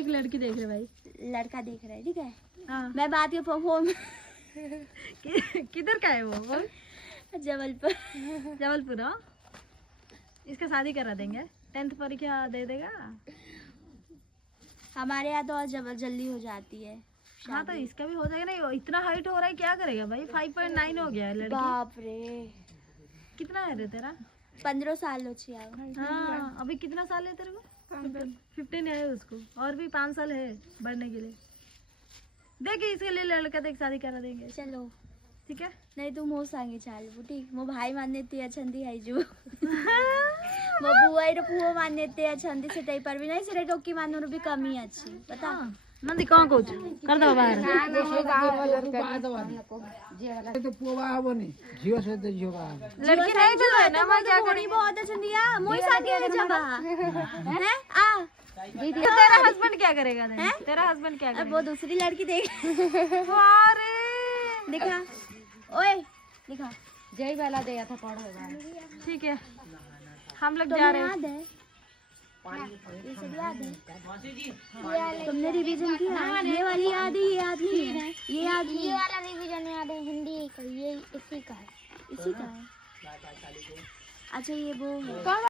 एक लड़की देख रहे भाई, लड़का देख रहा है, ठीक है। हाँ। मैं बात के फोन किधर का है वो बोल? जबलपुर। जबलपुर। हाँ, इसका शादी करा देंगे, 10th परीक्षा दे देगा। हमारे यहाँ तो और जल्दी हो जाती है। हाँ तो इसका भी हो जाएगा ना, इतना हाइट हो रहा है, क्या करेगा भाई? 5.9 हो गया है लड़की। बाप रे, कितना है रे तेरा? 15 साल हो छिया। हाँ, अभी कितना साल है तेरे को? 15 है उसको, और भी 5 साल है बढ़ने के लिए। देखिए इसके लिए लड़का देख शादी करा देंगे। चलो ठीक है। नहीं तू मो सांगे चालू, ठीक मो भाई मान्यते अछंदी है जो मो बुआई रो पुओ मान्यते अछंदी से तई पर भी नहीं से टोकी मानो भी कमी अच्छी पता। नंदी कौन कोच कर दो बाहर। तो पुआ हबनी जियो से तो जियो का लड़की नहीं चल रहा है ना, मैं क्या करी बहुत अच्छंदिया मोई सांगे है जबा हैं आ दीदी। तेरा हस्बैंड क्या करेगा? तेरा हस्बैंड क्या अब करेगा? वो दूसरी लड़की देख अरे दिखा, ओए दिखा। जय वाला दिया था पढ़ो। ठीक है, हम लोग जा रहे हैं। याद है ये सब याद है? तुमने रिवीजन किया? ये वाली याद है, ये याद नहीं है? ये याद नहीं, ये वाला रिवीजन याद है, हिंदी का, ये इसी का है, इसी का है। अच्छा ये वो है।